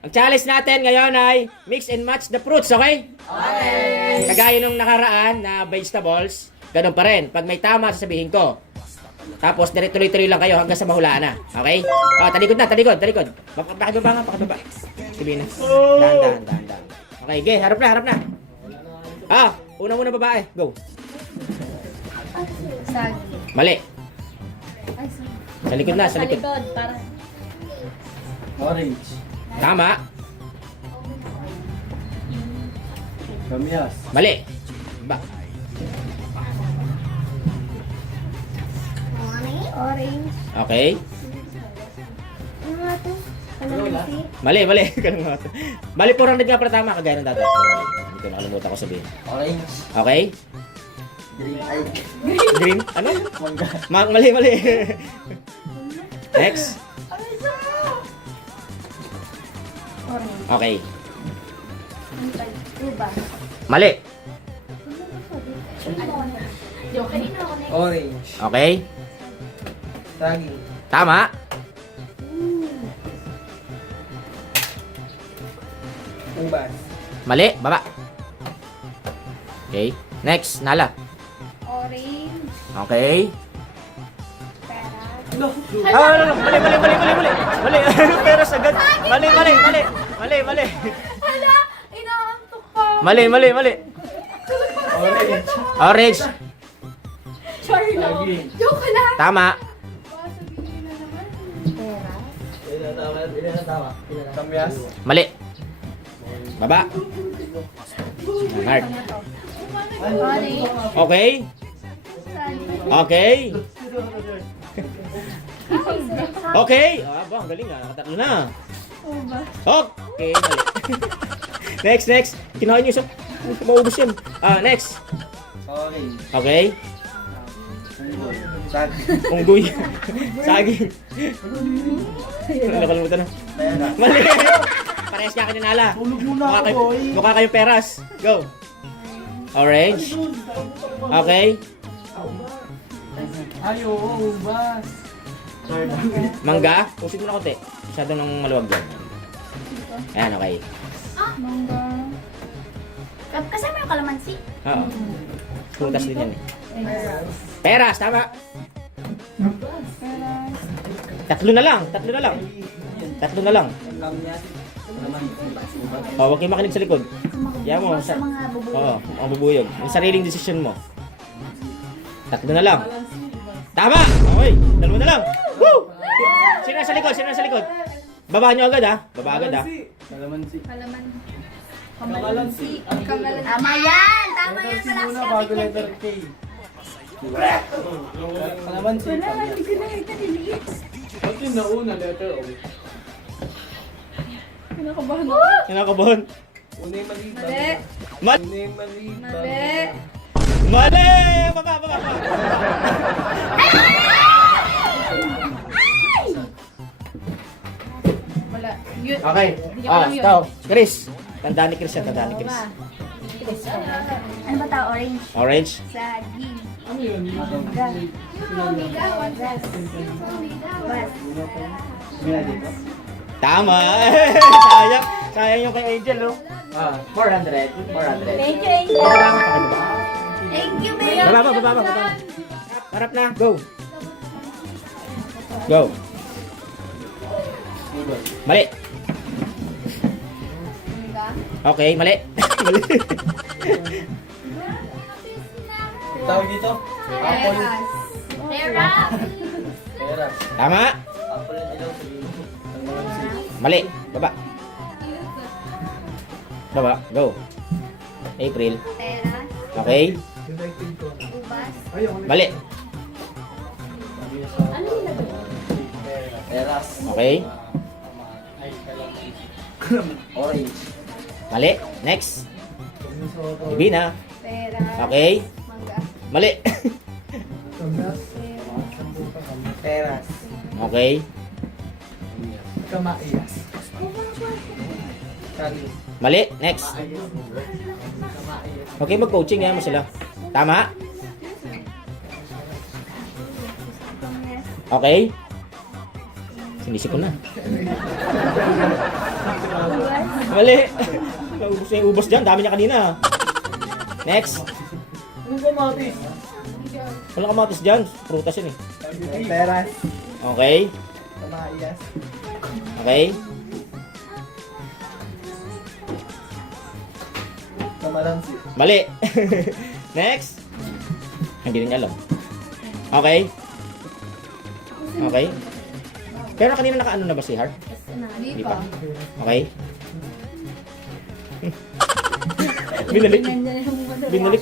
Ang challenge natin ngayon ay mix and match the fruits, okay? Okay. Kagaya nung nakaraan na vegetables, ganun pa rin. Pag may tama, sasabihin ko. Tapos, tuloy-tuloy lang kayo hanggang sa mahulaan na. Okay? Talikod na, talikod. Pakibaba nga, pakibaba. Sabihin na. Dahan. Okay, okay, harap na. Una babae. Go. Sagi. Mali. Ay, sorry. Sa likod na, sa likod. Para. Orange. Tama. Kamyas. Mali. Ba. Orange. Okay. Ano nga to? Kalamansi. Mali. Ganun nga. Bali, 400 nga pala tama. Kagaya ng dati. Hindi ko nakalimutan ko sabihin. Orange. Okay? Green. Ay. Green? Ano? Mangga. Mali. Next. Orange. Okay. Uba. Mali. Orange. Okay. Saging. Tama. Ubas. Mali. Baba. Okay. Next. Nala. Orange. Okay. Pera. No. No. Mali. Pero sagad. Mali. Hala! Inaantok pa! Mali. Orange. Orange. Charlo! Saging. Joke lang! Tama. Sabihin na naman. Pera. Kamyas. Mali. Baba. Heart. Orange. Okay. Okay. Okay. Ang galing Nakatatlo na. Uba. Okay. Mali. Next. Kinain niyo isa. Maubos yun. Next. Orange. Okay. Unggoy. Saging. Unggoy. Saging. Nakalimutan na. Pera. Mali. Parehas ka kinala. Tulog muna ako, boy. Mukha kayong peras. Go. Orange. Okay. Ay, oo, ubas. Mangga. Pusin mo na konti. Masyado nang maluwag yan. Ayan, okay. Mangga. Kasama yung kalamansi. Oo. Prutas din yan eh. Peras. Peras, tama. Peras. Tatlo na lang. Kamyas. Ubas. Huwag kayong makinig sa likod. Yan mo. Sa mga bubuyog. Oo, ang bubuyog. Yung sariling desisyon mo. Tatlo na lang. Tama! Okay, dalawa na lang. Woo! Sino nasa likod? Baba nyo agad Baba agad Kalamansi. Kalaman. Kamalansi. Tama yan! Tama yan! Kalamansi muna Malakas bago ka. letter K. Kalamansi. Wala, Kamyas. hindi ko nakita niliit. Ba't yung nauna letter O? Kinakabahan ako. Kinakabahan. Una yung maliit. Mali. Mali! Una yung maliit. Mali. Mali! Baba! Wala. Yun. Okay. Ikaw. Chris. Tandaan ni Chris yan. Ano ba tao? Orange. Orange. Saging. Ano yun? Mangga. Bas. Mira dito. Tama! Sayang yung kay Angel, no? 400. Thank you, Angel. Thank you, baby. Baba. Harap na. Go. Mali. Mangga. Okay, mali. Tawag dito? Apple. Peras. Peras. Pera. Tama. Apple yung ilaw sa dito. Kalamansi. Mali. Baba. Go. April. Peras. Okay. Ubas. Mali. Ano nilagay? Peras. Okay. Orange. Mali. Next. Ibina. Peras. Okay. Mangga. Mali. Peras. Okay. Kamayas. Saging. Mali. Next. Okay, mag-coaching. Yan mo sila. Tama. Okay. Sinisip ko na. Mali. Naubos na yung ubos dyan. Dami niya kanina. Next. Anong kamatis? Walang kamatis dyan. Prutas yun eh. Peras. Okay. Kamayas. Okay. Kamalansi. Mali. Next. Hindi rin niya alam. Okay. Okay. Pero kanina nakaano na ba si Heart? Hindi pa. Okay. Binalik. Binalik.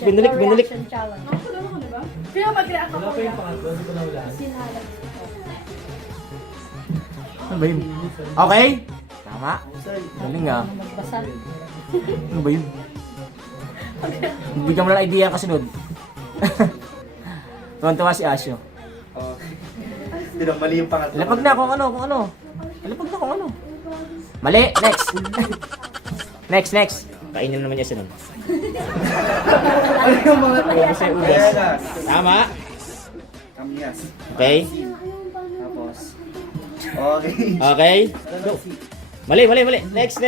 Kaya mag-react ako. Ano ba yun? Okay. Tama. Galing ah. Ano ba yun? Bigyan mo lang idea ang kasunod. Tuwan-tuwa si Asyo. Oh. Pero mali yung pangatlo. Lapag na kung ano. Lapag na kung ano. Mali. Next. Kainin naman niya sunod. Ano yung mga Ubus na ubus. Peras. Tama. Kamyas. Okay. Tapos. Okay. Okay. Go. Mali. Next.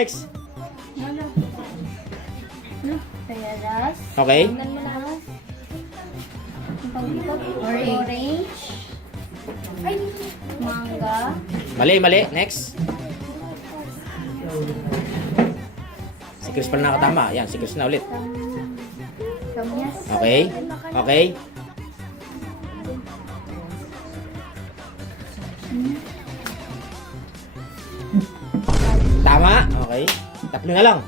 Peras. Okay. Orange. Manga. Mali. Next. Si Chris pala nakatama. Yan, si Chris na ulit. Kamyas. Okay. Tama. Okay. Tatlo na lang.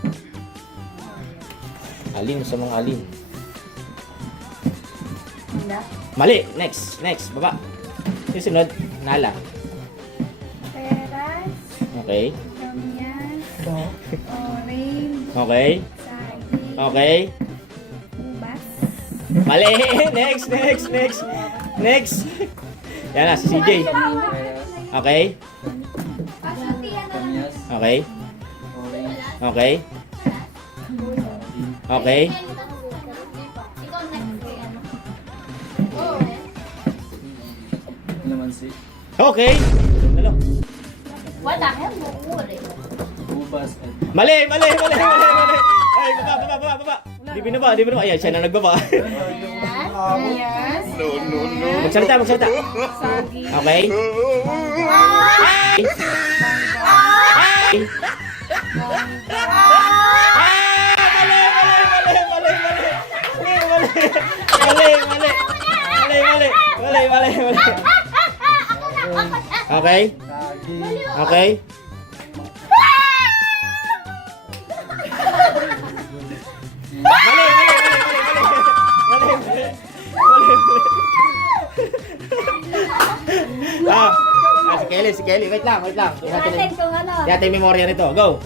Alin sa mga alin. Mali. Next. Baba. Yung sunod. Nala. Peras. Okay. Kamyas. Orange. Okay. Saging. Okay. Ubas. Mali. Next. Yan na, si CJ. Okay. Kamyas. Okay. Orange. Okay. Okay. Lamansi. Okay. Ano? What the hell? Ubas. Mali. Ay, baba. Di binaba. Ayan, siya na nagbaba. Yes. Magsalita. Saging. Okay. Mali. Okay. Saging. Okay. Si Kelly. Wait lang. Natin kung ano. Yata yung memorya nito. Go.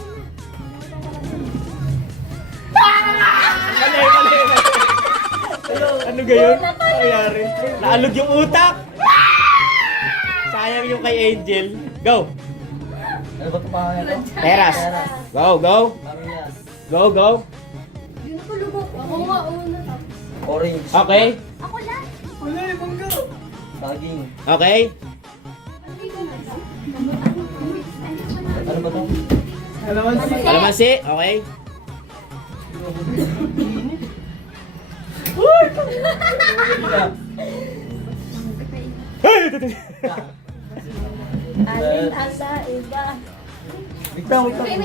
Mali. Ano gayon? Nangyari. Naalog yung utak. Sayang yung kay Angel. Go. Ano ba ito pangalan? Teras. Go. Kamyas. Go. Yun ko lubog. Ako nga una. Orange. Okay. Ako lang. Saging. Okay. Ano ba ito? Kalamansi. Kalamansi. Okay. Alin, asa, iba. Wait lang. May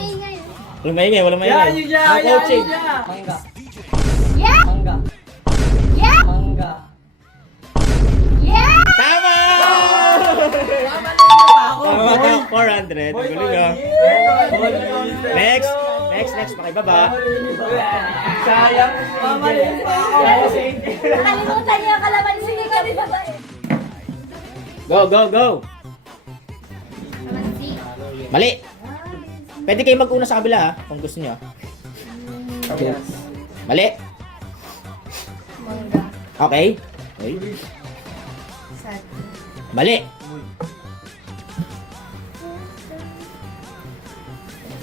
maingay. Walang maingay. No coaching. Mangga. Yeah! Mangga. Yeah! Mangga. Yeah! Tama! Tama. 400. Guling ah. Next. Pakibaba. Sayang. Nakalimutan niya ang kalamansi. Hindi ka rin babae. Go. Kalamansi. Mali. Pwede kayo mag-una sa kabila ha, kung gusto niyo. Kamyas. Mali. Manga. Okay. Saging. Mali.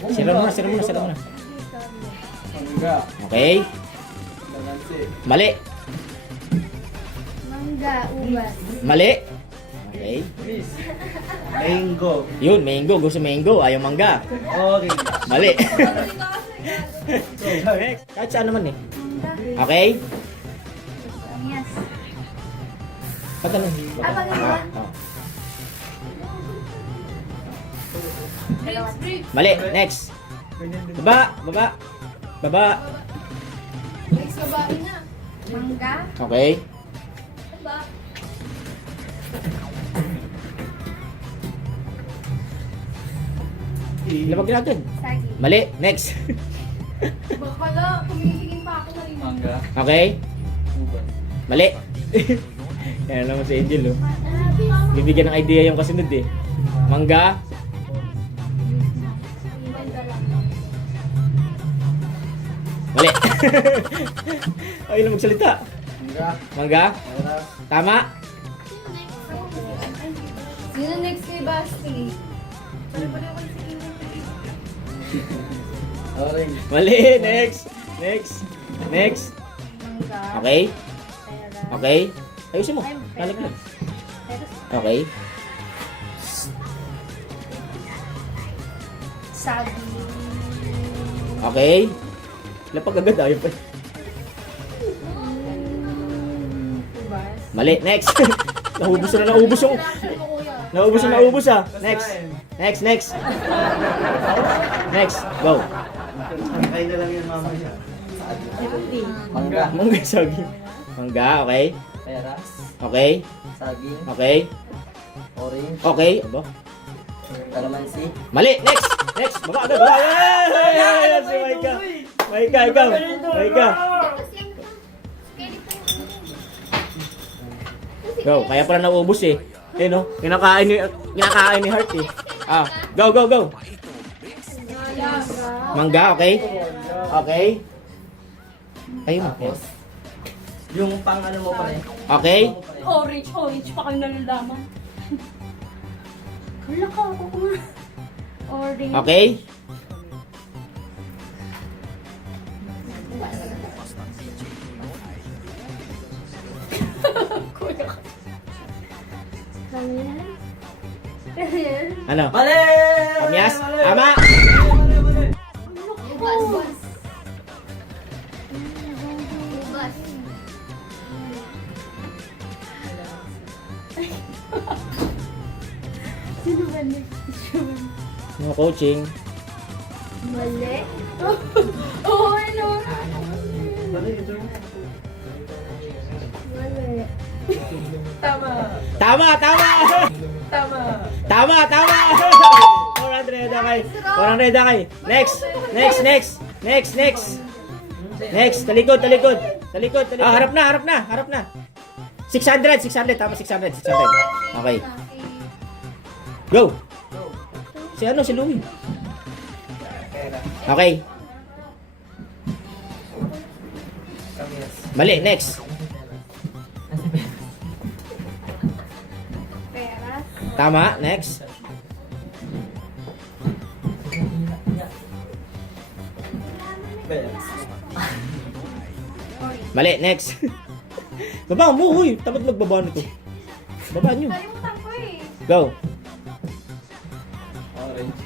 Sira muna. Mangga. Okay. Lamansi. Mali. Mangga, ubas. Mali. Okay. Mango. Yun, mango. Gusto mango. Ayaw mangga. Orange. Mali. Next. Kahit saan naman eh. Okay? Yes. Pagano? Pagano. Oh. Mali. Next. Baba. Baba. Baba. Next, babae na. Mangga. Okay. Diba? Labag natin. Sagi. Mali. Next. Bakala, kumihingin pa ako na Mangga. Okay. Ubas. Mali. Yan naman si Angel, oh. Bibigyan ng idea yung kasunod, eh. Mangga. Mali. Ay, na magsalita. Mangga. Mangga. Peras. Tama. Sino next kay Basti? Orange. Mali. Next. Next. Next. Mangga. Okay. Pera. Okay. Ayusin mo. Ay, pera. Lalaglag. Pero Okay. Sagi. Okay. Lapag agad. Ayaw pa. Ubas. Mali. Next. Naubos na naubos yung... Naubos na naubos, ah. Next. Next. Next. Next. Go. Antay na lang yung mama niya. Mangga. Mangga, saging. Mangga, okay. Peras. Okay. Saging. Okay. Orange. Okay. Aba. Kalamansi. Mali. Next. Next. Baba agad. Baba. Yes! Si Maika. Maika, ikaw. Maika. Go. Kaya pala naubos, eh. Eh, no? Kinakain ni Heart, eh. Ah. Go, go, go. Mangga, okay. Okay. Ayun. Tapos, yung pang ano mo pa rin. Okay. Orange pa kayo nalalaman. Wala ka ako kuma. Orange. Okay. Ano? Mali! Kamyas? Mali! Tama! Ubas. Ubas. Sino ba next? No coaching. Mali. Oo, ano? Mali, ito. Mali. Tama! Tama! Tama! Tama! Tama! Tama! 400 okay. 400 okay. Next! Next! Next! Next! Next! Next! Talikod! Talikod! Talikod! Talikod! Ah, harap na! Harap na! Harap na! 600! 600! Tama 600! 600! Okay. Go! Si ano? Si Louie. Okay. Kamyas. Mali. Next. Peras. Tama. Next. Peras. Mali. Next. Baba mo. Uy. Tamad magbaba nito. Baba nyo. Kalimutan ko eh. Go. Orange.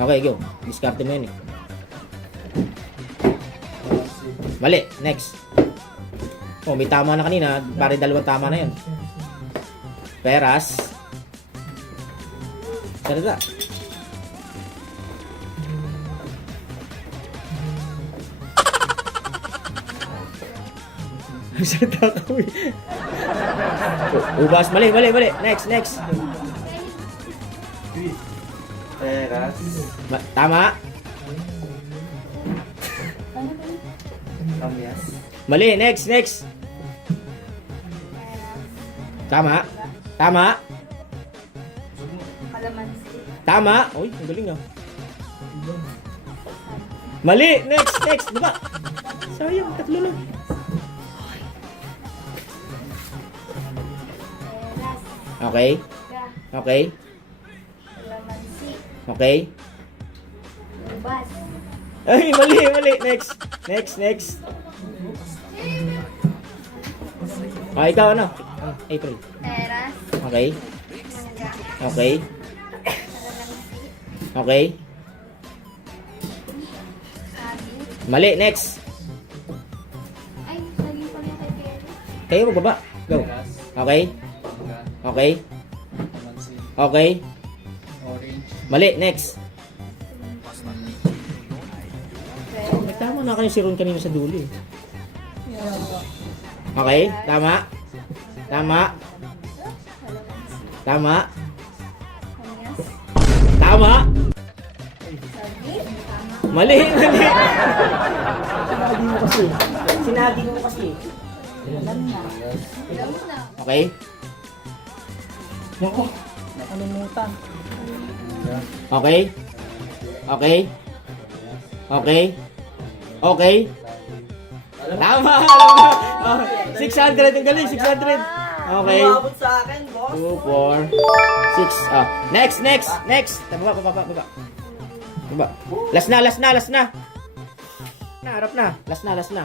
Okay, go. Discarte mo yun eh. Kalamansi. Mali. Next. Oh, may tama na kanina. Pare dalawang tama na yun. Peras. Salita. Salita ka, uy. Ubas. Mali, mali, mali. Next, next. Peras. Tama. Kamyas. Mali. Next, next. Tama. Tama. Kalamansi. Tama. Uy, ang galing ah. Mali. Next, next. Baba. Sayang, tatlo lang. Peras. Okay. Ga. Okay. Kalamansi. Okay. Ubas. Ay, mali, mali. Next. Next, next. Ah, ikaw ano? Ah, April. Peras. Okay. Mangga. Okay. Kalamansi. Okay. Saging. Mali, next. Ay, saging pala kay Kelly. Kayo magbaba. Go. Okay. Okay. Okay. Mali, next. Tama na kayo si Ron kanina sa dulo eh. Okay, tama. Tama. Tama. Kanyas. Tama. Saging. Tama. Mali, mali. Sinabi mo kasi. Alam mo na. Okay. Nakalimutan. Okay. Okay. Okay. Okay. Tama. Alam mo. Oh, 600 ang galing, 600. Okay. Umabot sa akin, boss. 2, 4, 6. Ah, next, next, next. Baba, baba, baba. Baba. Last na, last na, last na. Harap na. Last na, last na.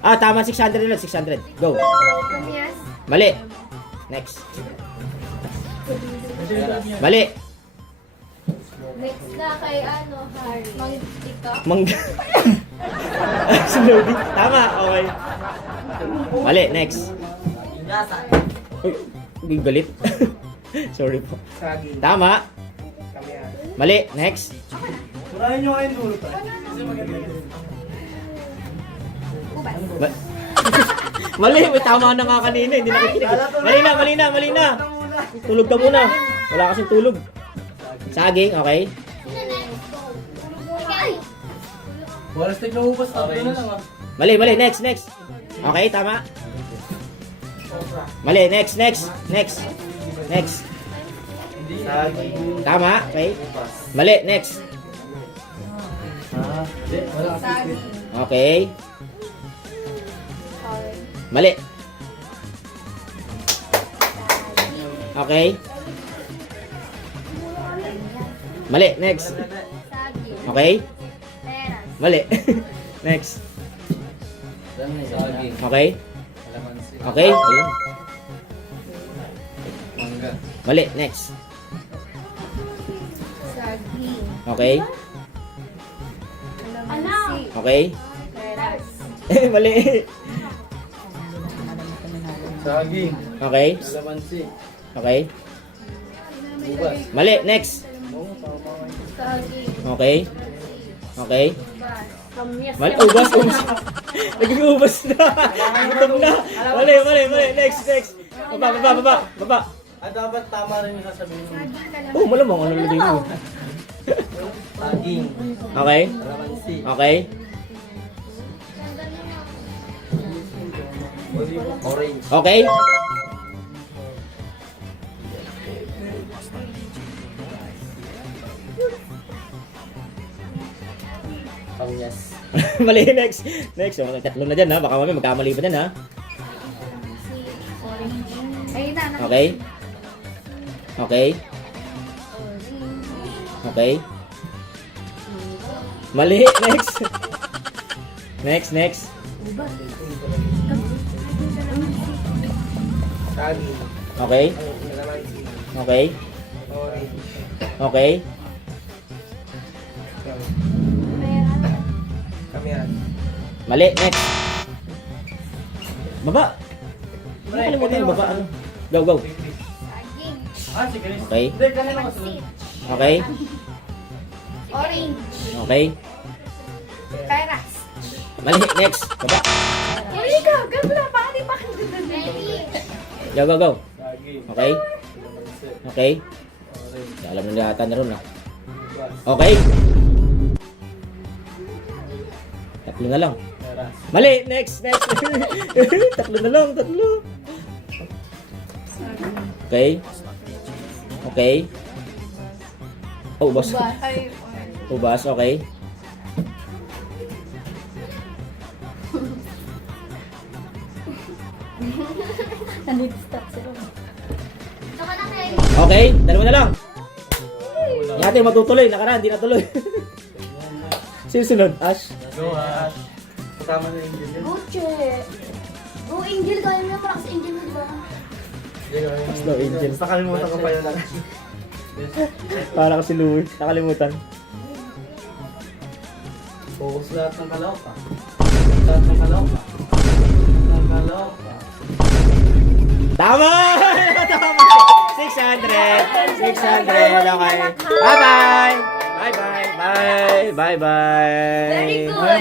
Ah, tama 600 ulit, 600. Go. Kanyas. Mali. Next. Mali. Next na kay ano, Harry. Mag-tiktok. Mangga. Slowly. Tama, okay. Mali, next. Ingasa. Uy, hindi galit. Sorry po. Saging. Tama. Mali, next. Surahin nyo kayo dulo pa. Ubas. Ma- Mali, may tama na nga kanina, hindi nakikinig. Mali na, mali na, mali na. Tulog ka muna. Wala kasing tulog. Saging, okay. Sino next? Go. Ikaw. Walas tig na ubas. Tatlo na lang ah. Mali, mali, next, next. Okay, tama. Mali, next, next, next. Next. Saging. Tama, okay. Mali, next. Saging. Okay. Orange. Mali. Okay. Mali, next. Saging. Okay. Peras. Mali. Next. Saging. Okay. Okay. Ayun. Mangga. Mali, next. Saging. Okay. Kalamansi. Okay. Peras. Mali. Saging. Okay. Kalamansi. Okay. Ubas. Mali, next. Saging. Okay. Okay. Ubas. Kamyas. Mali, ubas, ubas. Nag-ubas na. Gutom na. Mali, mali, mali. Next, next. Baba, baba, baba, baba. Ah, dapat tama rin yung sasabihin mo. Saging. Kalamansi. Oh, malamang. Ano nalagay mo? Saging. Okay. Kalamansi. Okay. Orange. Okay. Kamyas. Mali, next. Next. Oh, tatlo na dyan ha. Baka mami magkamali pa dyan ha. Orange. Ayun na. Okay. Okay. Okay. Mali, next. Next, next. Saging. Okay. Kalamansi. Okay. Orange. Okay. Kamyas. Mali, next. Baba. Ano kalimutan yung baba? Ano? Go, go. Saging. Ah, sige. Okay. Hindi, kanina ko Kalamansi. Okay. Orange. Okay. Peras. Mali, next. Baba. Ay, gaganda. Bakit di pa Baby. Go, go, go. Saging. Okay. Kalamansi. Okay. Orange. Alam na lahat na ron ah. Ubas. Okay. Tatlo na lang. Peras. Mali, next, next. Tatlo na lang, tatlo. Okay. Okay. Oh, ubas. Ay, Ubas, okay. nandito-stop sila. Ito ka na kay. Okay, dalawa na lang. Natin matutuloy, nakaraan, hindi natuloy. Sino sunod? Ash? Go, Ash. Kasama na yung Angel. Gucci. Go Angel, kaya mo na malakas Angel mo, di ba? No, Angel. Basta kalimutan ko pa yun. Para kasi Louie, nakalimutan. Focus lahat ng kalaw pa. Lahat ng kalaw pa. Ng kalaw pa. Tama! Tama! 600! 600! Okay. Bye-bye! Bye-bye! Bye! Bye-bye! Very good.